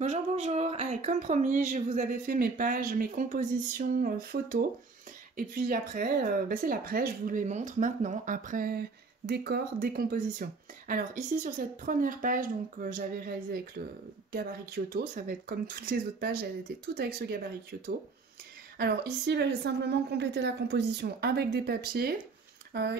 Bonjour, bonjour. Allez, comme promis, je vous avais fait mes pages, mes compositions photos. Et puis après, c'est l'après, je vous les montre maintenant, après décor, décomposition. Alors ici sur cette première page, j'avais réalisé avec le gabarit Kyoto. Ça va être comme toutes les autres pages, elles étaient toutes avec ce gabarit Kyoto. Alors ici, j'ai simplement complété la composition avec des papiers.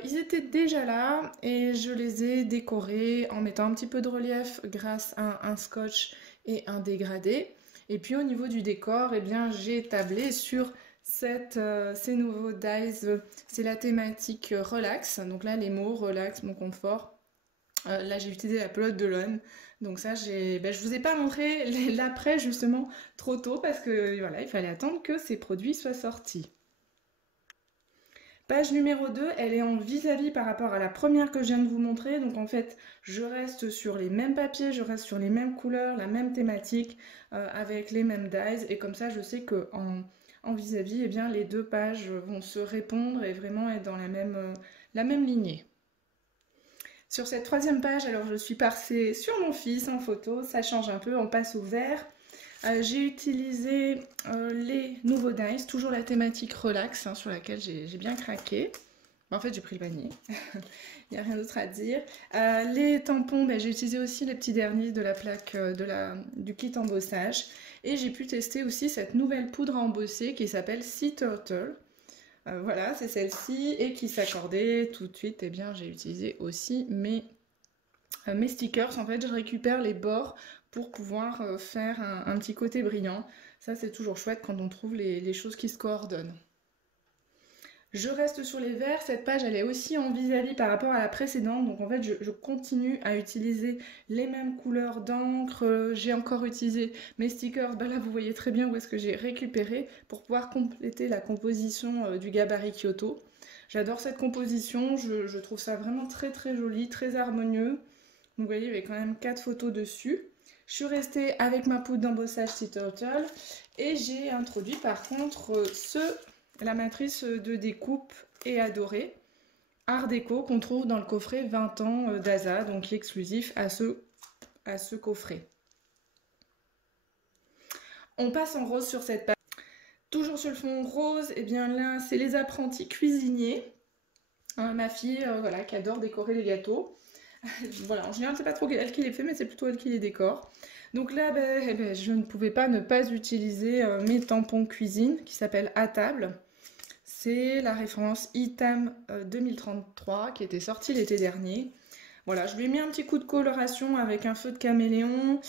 Ils étaient déjà là et je les ai décorés en mettant un petit peu de relief grâce à un scotch et un dégradé. Et puis au niveau du décor, eh bien, j'ai tablé sur ces nouveaux dies. C'est la thématique relax. Donc là, les mots relax, mon confort. Là, j'ai utilisé la pelote de laine. Donc ça, je vous ai pas montré l'après justement trop tôt parce que voilà, il fallait attendre que ces produits soient sortis. Page numéro 2, elle est en vis-à-vis par rapport à la première que je viens de vous montrer. Donc en fait, je reste sur les mêmes papiers, je reste sur les mêmes couleurs, la même thématique, avec les mêmes dies. Et comme ça, je sais que en vis-à-vis, eh bien, les deux pages vont se répondre et vraiment être dans la même lignée. Sur cette troisième page, alors je suis passée sur mon fils en photo, ça change un peu, on passe au vert. J'ai utilisé les nouveaux dice, toujours la thématique relax, hein, sur laquelle j'ai bien craqué. En fait, j'ai pris le panier, il n'y a rien d'autre à dire. Les tampons, j'ai utilisé aussi les petits derniers de la plaque du kit embossage. Et j'ai pu tester aussi cette nouvelle poudre à embosser qui s'appelle Sea Turtle. Voilà, c'est celle-ci et qui s'accordait tout de suite. Eh bien, j'ai utilisé aussi mes stickers. En fait, je récupère les bords pour pouvoir faire un petit côté brillant. Ça, c'est toujours chouette quand on trouve les choses qui se coordonnent. Je reste sur les verts, cette page elle est aussi en vis-à-vis par rapport à la précédente, donc en fait je continue à utiliser les mêmes couleurs d'encre, j'ai encore utilisé mes stickers, là vous voyez très bien où est-ce que j'ai récupéré pour pouvoir compléter la composition du gabarit Kyoto. J'adore cette composition, je trouve ça vraiment très très joli, très harmonieux. Donc vous voyez, il y avait quand même 4 photos dessus. Je suis restée avec ma poudre d'embossage Sea Turtle et j'ai introduit par contre la matrice de découpe et adorée Art déco qu'on trouve dans le coffret 20 ans d'Aza, donc qui est exclusif à ce coffret. On passe en rose sur cette page. Toujours sur le fond rose, et bien là c'est les apprentis cuisiniers. Ma fille voilà, qui adore décorer les gâteaux. Voilà, en général c'est pas trop elle qui les fait mais c'est plutôt elle qui les décore. Donc là je ne pouvais pas ne pas utiliser mes tampons cuisine qui s'appellent à table. C'est la référence Item 2033 qui était sortie l'été dernier. Voilà, je lui ai mis un petit coup de coloration avec un feu de caméléon.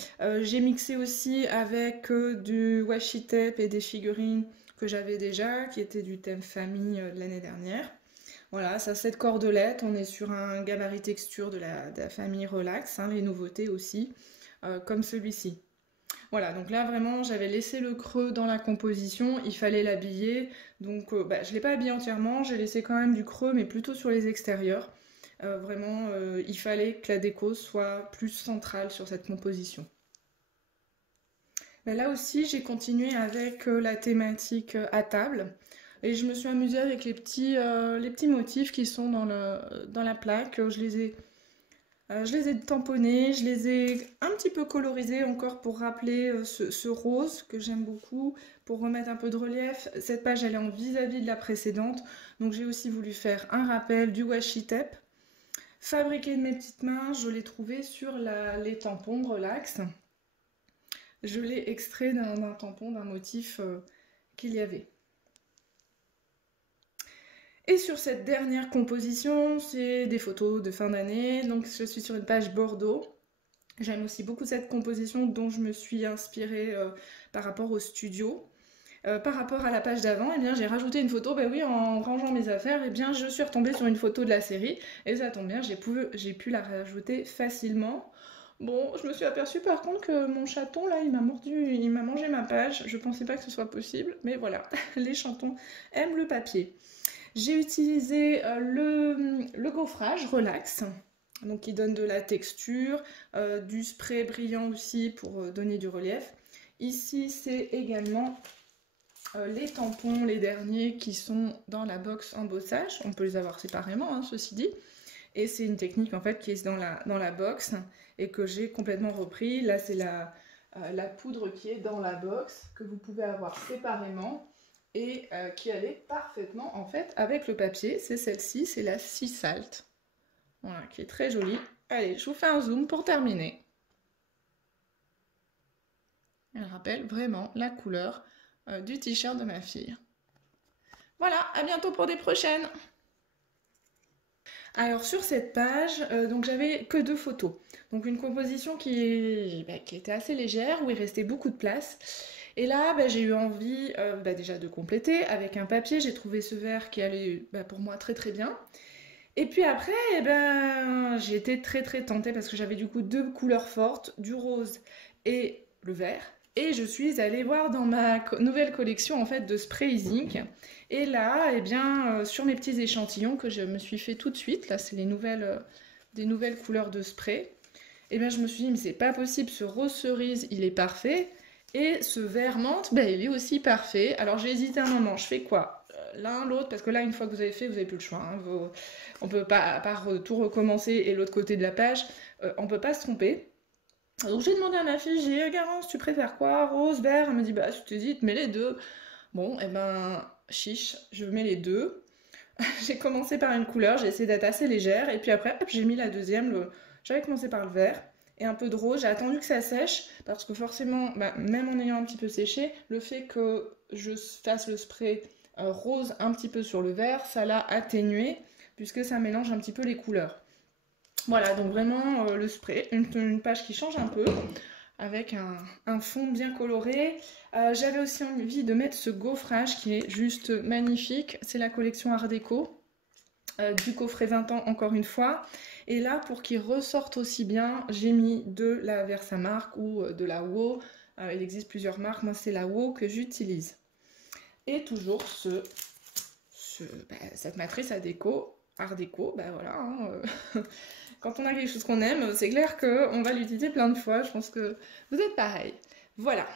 J'ai mixé aussi avec du washi tape et des figurines que j'avais déjà, qui étaient du thème famille de l'année dernière. Voilà, ça 7 cordelettes. On est sur un gabarit texture de la famille Relax, hein, les nouveautés aussi, comme celui-ci. Voilà, donc là vraiment j'avais laissé le creux dans la composition, il fallait l'habiller, donc je ne l'ai pas habillé entièrement, j'ai laissé quand même du creux mais plutôt sur les extérieurs. Vraiment, il fallait que la déco soit plus centrale sur cette composition. Là aussi j'ai continué avec la thématique à table et je me suis amusée avec les petits motifs qui sont dans la plaque, je les ai tamponnés, je les ai un petit peu colorisés encore pour rappeler ce rose que j'aime beaucoup, pour remettre un peu de relief. Cette page elle est en vis-à-vis de la précédente, donc j'ai aussi voulu faire un rappel du washi tape. Fabriqué de mes petites mains, je l'ai trouvé sur les tampons de Relax. Je l'ai extrait d'un tampon, d'un motif qu'il y avait. Et sur cette dernière composition, c'est des photos de fin d'année, donc je suis sur une page Bordeaux. J'aime aussi beaucoup cette composition dont je me suis inspirée par rapport au studio. Par rapport à la page d'avant, eh bien j'ai rajouté une photo, oui, en rangeant mes affaires, eh bien je suis retombée sur une photo de la série et ça tombe bien, j'ai pu la rajouter facilement. Bon, je me suis aperçue par contre que mon chaton là, il m'a mangé ma page. Je pensais pas que ce soit possible, mais voilà, les chatons aiment le papier. J'ai utilisé le gaufrage Relax, donc qui donne de la texture, du spray brillant aussi pour donner du relief. Ici, c'est également les tampons, les derniers qui sont dans la box embossage. On peut les avoir séparément, hein, ceci dit. Et c'est une technique en fait qui est dans la box et que j'ai complètement repris. Là, c'est la poudre qui est dans la box, que vous pouvez avoir séparément et qui allait parfaitement en fait avec le papier. C'est celle-ci, c'est la Sea Salt. Voilà, qui est très jolie. Allez, je vous fais un zoom pour terminer. Elle rappelle vraiment la couleur du t-shirt de ma fille. Voilà, à bientôt pour des prochaines. Alors sur cette page, donc j'avais que 2 photos. Donc une composition qui était assez légère, où il restait beaucoup de place. Et là, j'ai eu envie déjà de compléter avec un papier. J'ai trouvé ce vert qui allait pour moi très très bien. Et puis après, j'ai été très très tentée parce que j'avais du coup 2 couleurs fortes, du rose et le vert. Et je suis allée voir dans ma nouvelle collection en fait de spray ink. Et là, sur mes petits échantillons que je me suis fait tout de suite, là c'est des nouvelles couleurs de spray. Et je me suis dit, mais c'est pas possible, ce rose cerise, il est parfait. Et ce vert menthe, il est aussi parfait. Alors j'ai hésité un moment, je fais quoi? L'un, l'autre, parce que là, une fois que vous avez fait, vous n'avez plus le choix. Hein. On peut pas, tout recommencer et l'autre côté de la page, on peut pas se tromper. Donc j'ai demandé à ma fille, j'ai dit, Garance, tu préfères quoi? Rose, vert? Elle me dit, si tu t'hésites, mets les deux. Bon, chiche, je mets les deux. J'ai commencé par une couleur, j'ai essayé d'être assez légère, et puis après, hop, j'ai mis la deuxième. J'avais commencé par le vert et un peu de rose. J'ai attendu que ça sèche, parce que forcément, même en ayant un petit peu séché, le fait que je fasse le spray rose un petit peu sur le vert, ça l'a atténué, puisque ça mélange un petit peu les couleurs. Voilà, donc vraiment le spray, une page qui change un peu, avec un fond bien coloré. J'avais aussi envie de mettre ce gaufrage qui est juste magnifique. C'est la collection Art Déco, du coffret 20 ans encore une fois. Et là, pour qu'il ressorte aussi bien, j'ai mis de la Versamark ou de la WO. Il existe plusieurs marques, moi c'est la WO que j'utilise. Et toujours cette matrice Art Déco, voilà. Hein, quand on a quelque chose qu'on aime, c'est clair qu'on va l'utiliser plein de fois. Je pense que vous êtes pareil. Voilà.